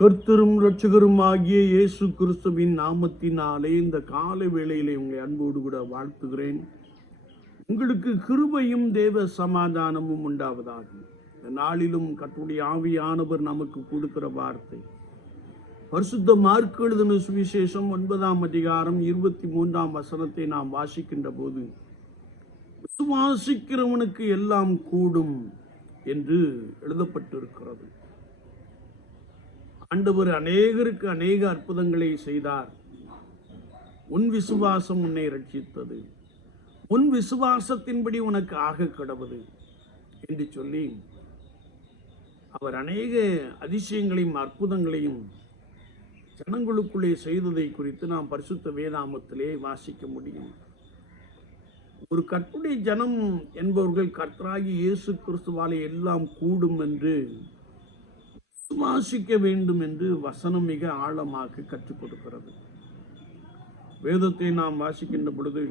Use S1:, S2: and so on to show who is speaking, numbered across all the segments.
S1: கர்த்தரும் இரட்சகரும் ஆகிய இயேசு கிறிஸ்துவின் நாமத்தினாலே இந்த கால வேளையிலே உங்களை அன்போடு கூட வாழ்த்துகிறேன். உங்களுக்கு கிருபையும் தேவ சமாதானமும் உண்டாவதாகும் இந்த நாளிலும் கர்த்தருடைய ஆவியானவர் நமக்கு கொடுக்கிற வார்த்தை. பரிசுத்த மார்க் எழுதின சுவிசேஷம் ஒன்பதாம் அதிகாரம் இருபத்தி மூன்றாம் வசனத்தை நாம் வாசிக்கின்ற போது விசுவாசிக்கிறவனுக்கு எல்லாம் கூடும் என்று எழுதப்பட்டிருக்கிறது. ஆண்டவர் அநேகருக்கு அநேக அற்புதங்களை செய்தார். உன் விசுவாசம் உன்னை ரட்சித்தது உன் விசுவாசத்தின்படி உனக்கு ஆக கடவுது என்று சொல்லி அவர் அநேக அதிசயங்களையும் அற்புதங்களையும் ஜனங்களுக்குள்ளே செய்ததை குறித்து நாம் பரிசுத்த வேதாமத்திலே வாசிக்க முடியும். ஒரு கற்புடைய ஜனம் என்பவர்கள் கர்த்தராகி இயேசு கிறிஸ்துவாலே எல்லாம் கூடும் என்று விசுவாசிக்க வேண்டும் என்று வசனம் மிக ஆழமாக கற்றுக் கொடுக்கிறது. வேதத்தை நாம் வாசிக்கின்ற பொழுது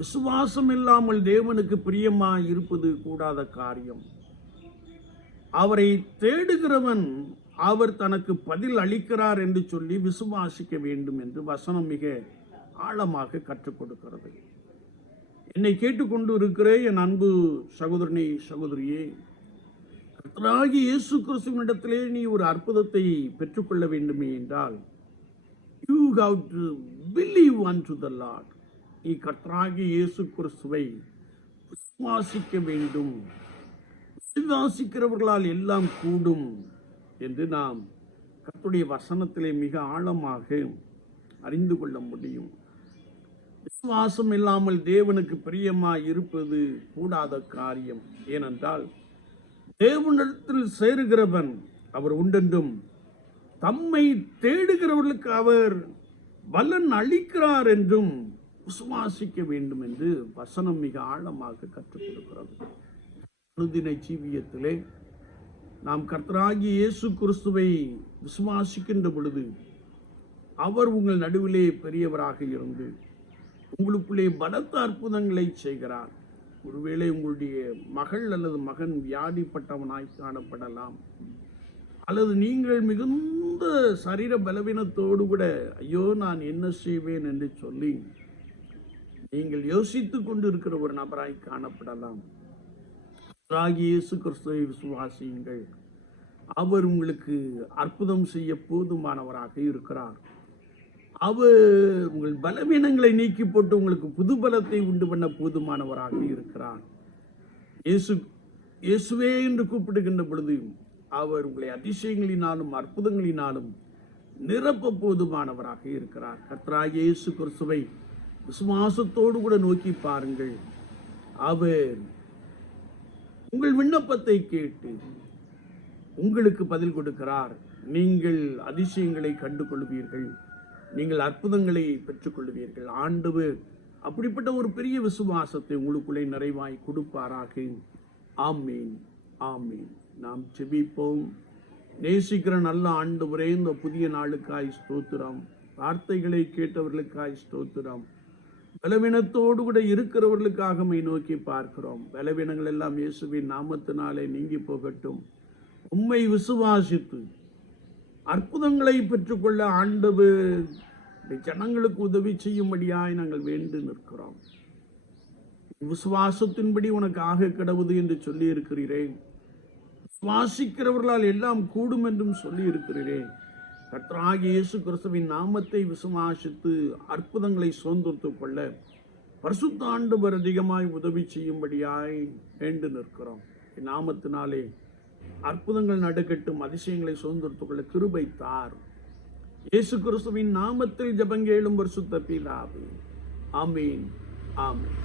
S1: விசுவாசம் இல்லாமல் தேவனுக்கு பிரியமாக இருப்பது கூடாத காரியம். அவரை தேடுகிறவன் அவர் தனக்கு பதில் அளிக்கிறார் என்று சொல்லி விசுவாசிக்க வேண்டும் என்று வசனம் மிக ஆழமாக கற்றுக் கொடுக்கிறது. என்னை கேட்டுக்கொண்டு இருக்கிற என் அன்பு சகோதரனை சகோதரியே கத்தராகி இயேசு கிறிஸ்துவனிடத்திலே நீ ஒரு அற்புதத்தை பெற்றுக்கொள்ள வேண்டுமே என்றால் you have to believe unto the Lord நீ கத்தராகி இயேசு கிறிஸ்துவை விசுவாசிக்க வேண்டும். விசுவாசிக்கிறவர்களால் எல்லாம் கூடும் என்று நாம் கத்துடைய வசனத்திலே மிக ஆழமாக அறிந்து கொள்ள முடியும். விசுவாசம் இல்லாமல் தேவனுக்கு பிரியமாக இருப்பது கூடாத காரியம். ஏனென்றால் தேவனிடத்தில் சேருகிறவன் அவர் உண்டென்றும் தம்மை தேடுகிறவர்களுக்கு அவர் பலன் அளிக்கிறார் என்றும் விசுவாசிக்க வேண்டும் என்று வசனம் மிக ஆழமாக கற்றுக் கொடுக்கிறது அனுதின ஜீவியத்திலே நாம் கர்த்தராகி இயேசு கிறிஸ்துவை விசுவாசிக்கின்ற பொழுது அவர் உங்கள் நடுவிலே பெரியவராக இருந்து உங்களுக்குள்ளே பலத்த அற்புதங்களை செய்கிறார். ஒருவேளை உங்களுடைய மகள் அல்லது மகன் வியாதிப்பட்டவனாய் காணப்படலாம். அல்லது நீங்கள் மிகுந்த சரீர பலவீனத்தோடு கூட ஐயோ நான் என்ன செய்வேன் என்று சொல்லி நீங்கள் யோசித்து கொண்டு இருக்கிற ஒரு நபராய் காணப்படலாம். கர்த்தராகிய இயேசு கிறிஸ்துவை விசுவாசியுங்கள். அவர் உங்களுக்கு அற்புதம் செய்ய போதுமானவராக இருக்கிறார். அவர் உங்கள் பலவீனங்களை நீக்கி போட்டு உங்களுக்கு புது பலத்தை உண்டு பண்ண போதுமானவராக இருக்கிறார். இயேசு இயேசுவே என்று கூப்பிடுகின்ற பொழுது அவர் உங்களை அதிசயங்களினாலும் அற்புதங்களினாலும் நிரப்ப போதுமானவராக இருக்கிறார். கர்த்தராகிய இயேசு கிறிஸ்துவை விசுவாசத்தோடு கூட நோக்கி பாருங்கள். அவர் உங்கள் விண்ணப்பத்தை கேட்டு உங்களுக்கு பதில் கொடுக்கிறார். நீங்கள் அதிசயங்களை கண்டு கொள்வீர்கள் நீங்கள் அற்புதங்களை பெற்றுக்கொள்வீர்கள். ஆண்டு அப்படிப்பட்ட ஒரு பெரிய விசுவாசத்தை உங்களுக்குள்ளே நிறைவாய் கொடுப்பாராக. ஆமீன் ஆமீன். நாம் செபிப்போம் நேசிக்கிற நல்ல ஆண்டு ஆண்டவரே இந்த புதிய நாளுக்காய் ஸ்தோத்திரம். வார்த்தைகளை கேட்டவர்களுக்காய் ஸ்தோத்திரம். பலவீனத்தோடு கூட இருக்கிறவர்களுக்காக மை நோக்கி பார்க்கிறோம். பலவீனங்கள் எல்லாம் இயேசுவின் நாமத்தினாலே நீங்கி போகட்டும். உண்மை விசுவாசித்து அற்புதங்களை பெற்றுக்கொள்ள ஆண்டு ஜனங்களுக்கு உதவி செய்யும்படியாய் நாங்கள் வேண்டு நிற்கிறோம். விசுவாசத்தின்படி உனக்கு ஆக கிடவுது என்று சொல்லி இருக்கிறீரேன் விசுவாசிக்கிறவர்களால் எல்லாம் கூடும் என்றும் சொல்லி இருக்கிறீரேன் கர்த்தராகிய இயேசு கிறிஸ்துவின் நாமத்தை விசுவாசித்து அற்புதங்களை சுதந்திரத்துக் கொள்ள பரிசுத்த அதிகமாய் உதவி செய்யும்படியாய் வேண்டு நிற்கிறோம். நாமத்தினாலே அற்புதங்கள் நடக்கட்டும் அதிசயங்களை சுதந்திரத்துக் கொள்ள கிருபை தார். இயேசு கிறிஸ்துவின் நாமத்தில் ஜபங்கேளும் பரிசுத்த பிதாவே. ஆமீன். ஆமீன்.